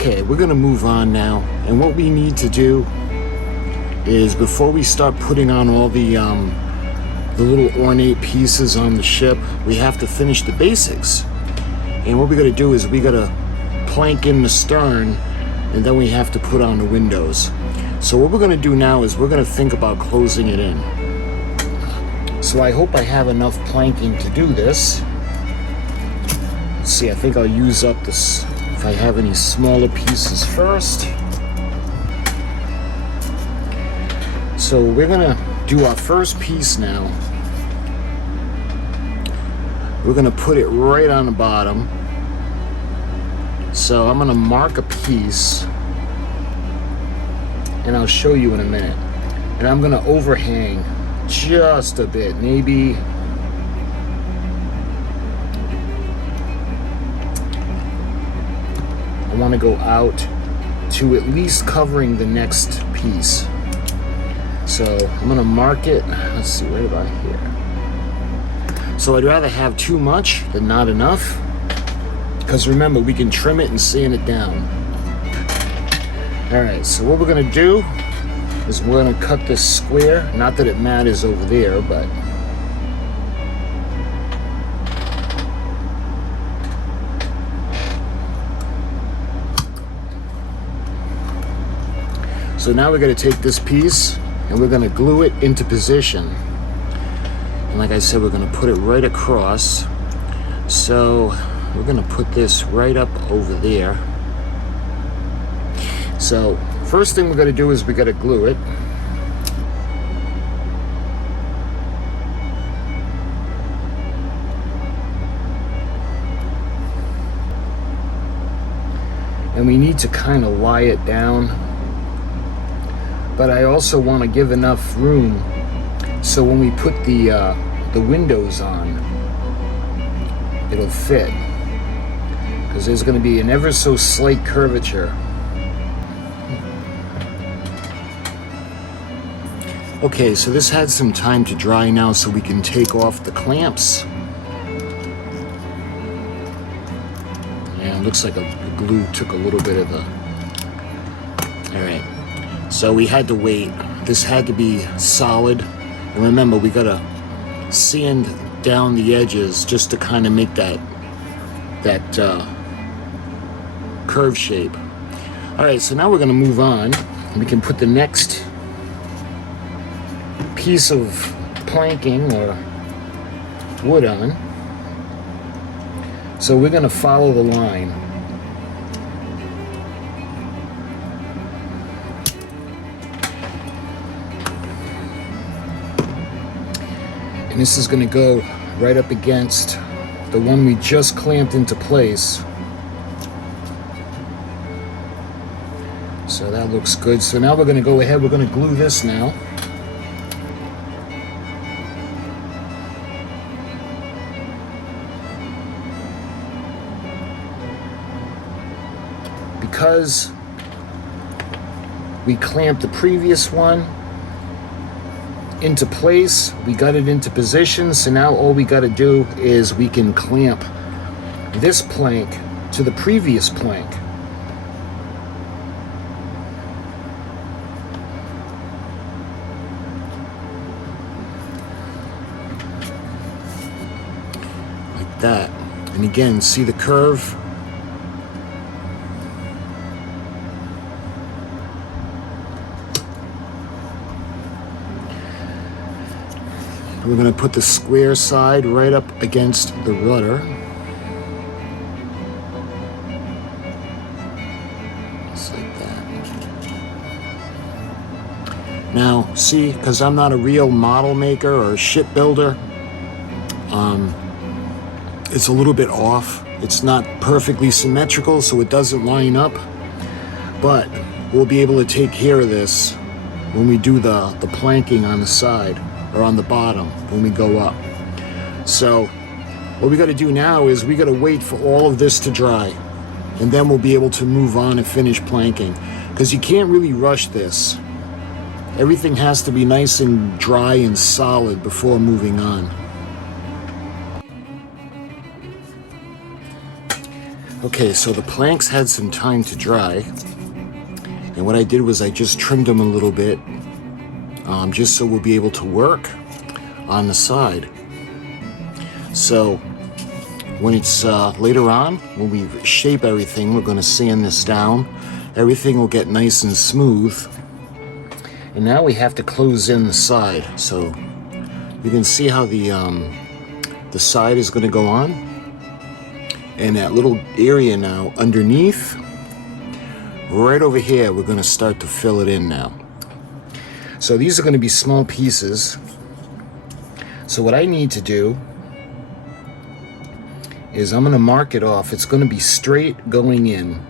Okay, we're gonna move on now, and what we need to do is, before we start putting on all the little ornate pieces on the ship, we have to finish the basics. And what we gotta do is we gotta plank in the stern, and then we have to put on the windows. So what we're gonna do now is we're gonna think about closing it in. So I hope I have enough planking to do this. Let's see, I think I'll use up this, if I have any smaller pieces first. So we're gonna do our first piece now. We're gonna put it right on the bottom. So I'm gonna mark a piece, and I'll show you in a minute. And I'm gonna overhang just a bit, maybe I want to go out to at least covering the next piece. So I'm gonna mark it. Let's see, right about here. So I'd rather have too much than not enough, because remember, we can trim it and sand it down. All right, so what we're gonna do is we're gonna cut this square. Not that it matters over there, but so now we're gonna take this piece and we're gonna glue it into position. And like I said, we're gonna put it right across. So we're gonna put this right up over there. So first thing we're gonna do is we gotta glue it. And we need to kind of lie it down. But I also want to give enough room so when we put the windows on, it'll fit. Because there's going to be an ever so slight curvature. Okay, so this had some time to dry now, so we can take off the clamps. Yeah, it looks like the glue took a little bit of the... Alright, so we had to wait. This had to be solid. And remember, we gotta sand down the edges just to kind of make that curve shape. Alright, so now we're gonna move on. We can put the next piece of planking or wood on. So we're going to follow the line. And this is going to go right up against the one we just clamped into place. So that looks good. So now we're going to go ahead, we're going to glue this now. Because we clamped the previous one into place, we got it into position, so now all we got to do is we can clamp this plank to the previous plank. Like that. And again, see the curve? We're going to put the square side right up against the rudder. Just like that. Now, see, because I'm not a real model maker or shipbuilder, it's a little bit off. It's not perfectly symmetrical, so it doesn't line up. But we'll be able to take care of this when we do the planking on the side. Or on the bottom when we go up. So what we got to do now is we got to wait for all of this to dry, and then we'll be able to move on and finish planking, because you can't really rush this. Everything has to be nice and dry and solid before moving on. Okay, so the planks had some time to dry, and what I did was I just trimmed them a little bit, just so we'll be able to work on the side. So when it's later on, when we shape everything, we're going to sand this down. Everything will get nice and smooth. And now we have to close in the side. So you can see how the side is going to go on. And that little area now underneath, right over here, we're going to start to fill it in now. So these are going to be small pieces. So what I need to do is I'm going to mark it off. It's going to be straight going in.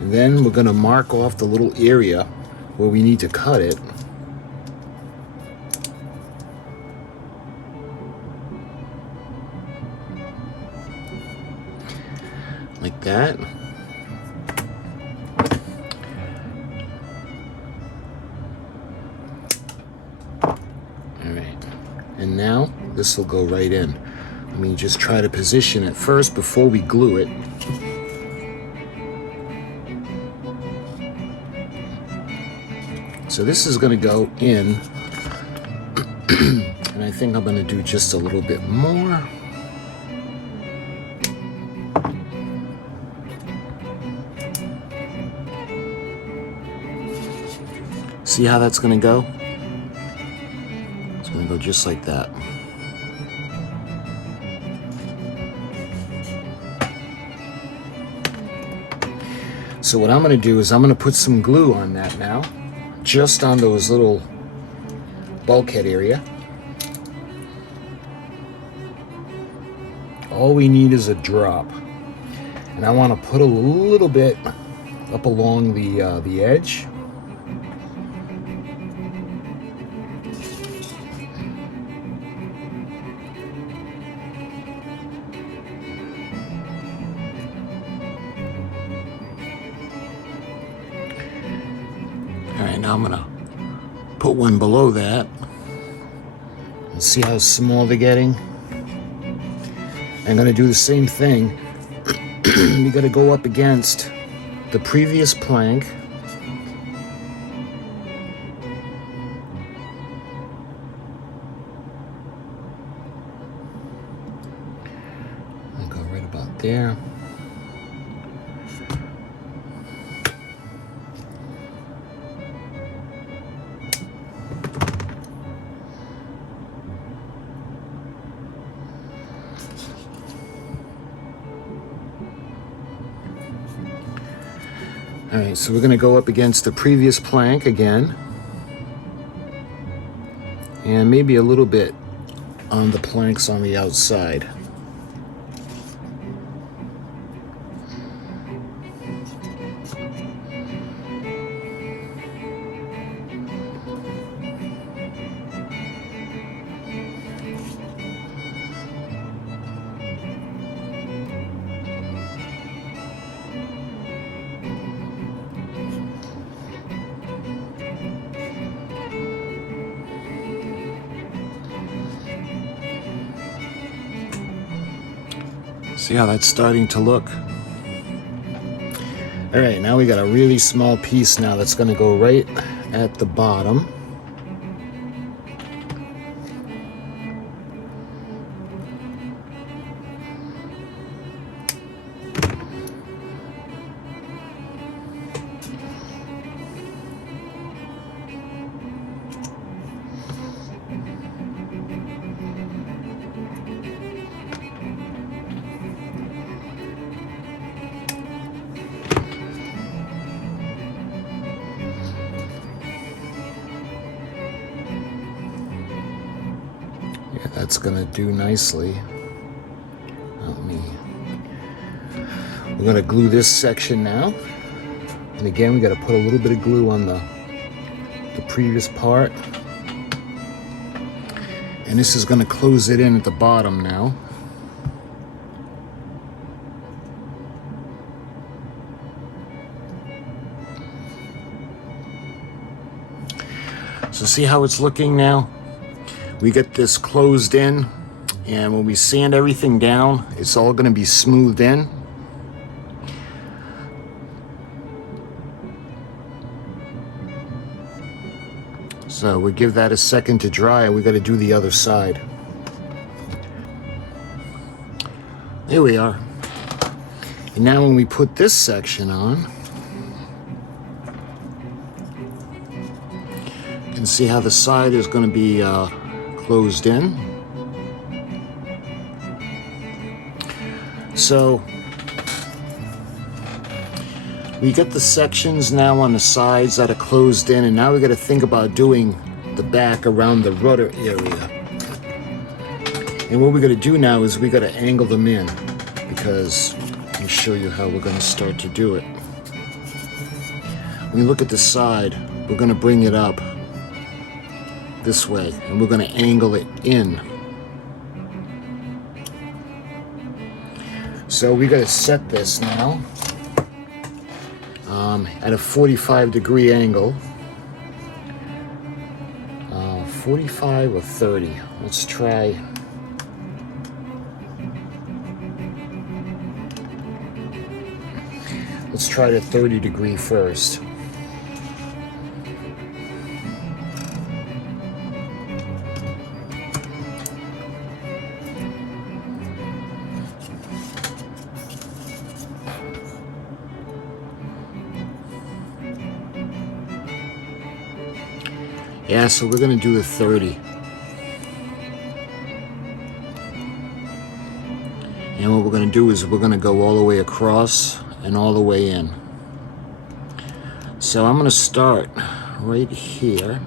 And then we're going to mark off the little area where we need to cut it. Like that. Alright. And now this will go right in. Let me just try to position it first before we glue it. So this is going to go in, and I think I'm going to do just a little bit more. See how that's going to go? It's going to go just like that. So what I'm going to do is I'm going to put some glue on that now. Just on those little bulkhead area. All we need is a drop, and I want to put a little bit up along the edge. Alright, now I'm gonna put one below that and see how small they're getting. I'm gonna do the same thing. You gotta go up against the previous plank. I'll go right about there. Alright, so we're going to go up against the previous plank again. And maybe a little bit on the planks on the outside. See how that's starting to look? All right, now we got a really small piece now that's going to go right at the bottom. That's gonna do nicely. We're gonna glue this section now. And again, we gotta put a little bit of glue on the previous part. And this is gonna close it in at the bottom now. So see how it's looking now? We get this closed in And when we sand everything down, it's all going to be smoothed in. So we give that a second to dry, and we got to do the other side. There we are. And now when we put this section on, you can see how the side is going to be closed in. So we get the sections now on the sides that are closed in, and now we got to think about doing the back around the rudder area. And what we got to do now is we got to angle them in, because let me show you how we're going to start to do it. When you look at the side, we're going to bring it up this way, and we're going to angle it in. So we got to set this now at a 45-degree angle. 45 or 30. Let's try. Let's try the 30-degree first. Yeah, so we're going to do the 30. And what we're going to do is we're going to go all the way across and all the way in. So I'm going to start right here.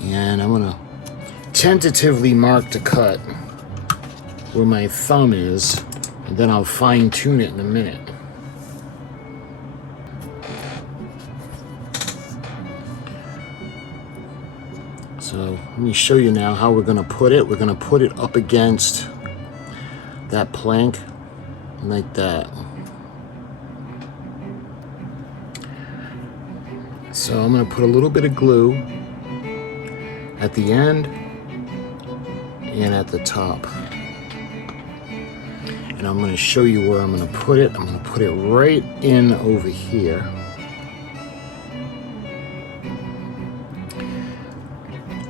And I'm going to tentatively mark the cut where my thumb is, and then I'll fine tune it in a minute. So let me show you now how we're going to put it. We're going to put it up against that plank like that. So I'm going to put a little bit of glue at the end and at the top. And I'm going to show you where I'm going to put it. I'm going to put it right in over here.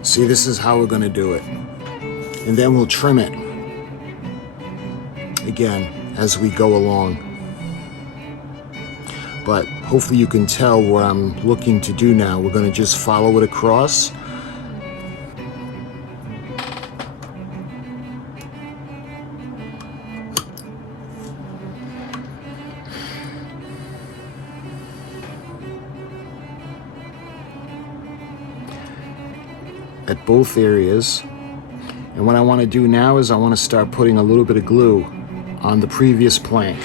See, this is how we're going to do it. And then we'll trim it again as we go along. But hopefully you can tell what I'm looking to do now. We're going to just follow it across. At both areas. And what I want to do now is I want to start putting a little bit of glue on the previous plank.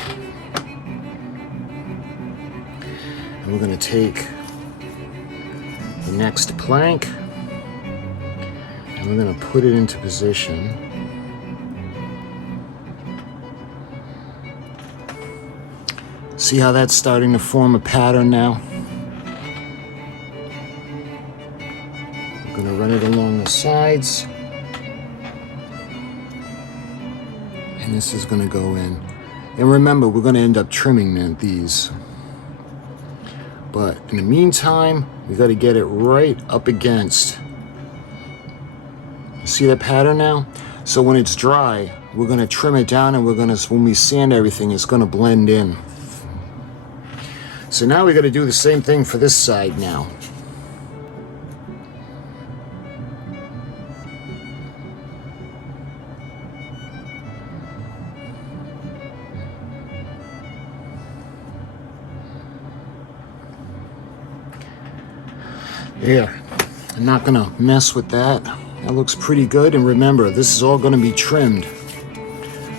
And we're going to take the next plank and we're going to put it into position. See how that's starting to form a pattern now? Going to run it along the sides, and this is going to go in. And remember, we're going to end up trimming these, but in the meantime we got to get it right up against. See that pattern now? So when it's dry, we're going to trim it down, and we're going to, when we sand everything, it's going to blend in. So now we got to do the same thing for this side now. There, I'm not gonna mess with that. That looks pretty good. And remember, this is all gonna be trimmed.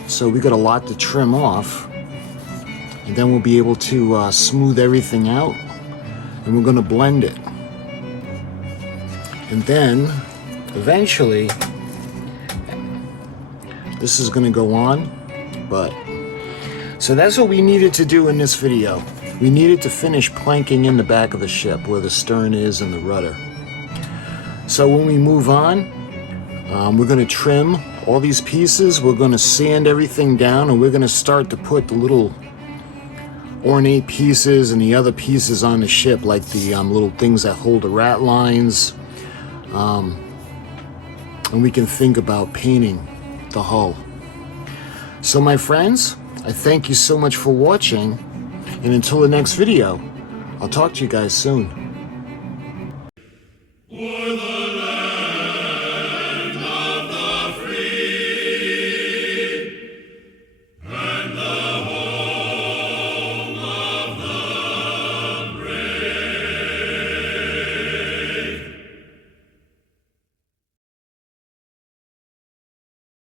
So we got a lot to trim off. And then we'll be able to smooth everything out. And we're gonna blend it. And then, eventually, this is gonna go on. But, so that's what we needed to do in this video. We needed to finish planking in the back of the ship where the stern is and the rudder. So when we move on, we're going to trim all these pieces. We're going to sand everything down, and we're going to start to put the little ornate pieces and the other pieces on the ship, like the little things that hold the rat lines. And we can think about painting the hull. So my friends, I thank you so much for watching, and until the next video, I'll talk to you guys soon.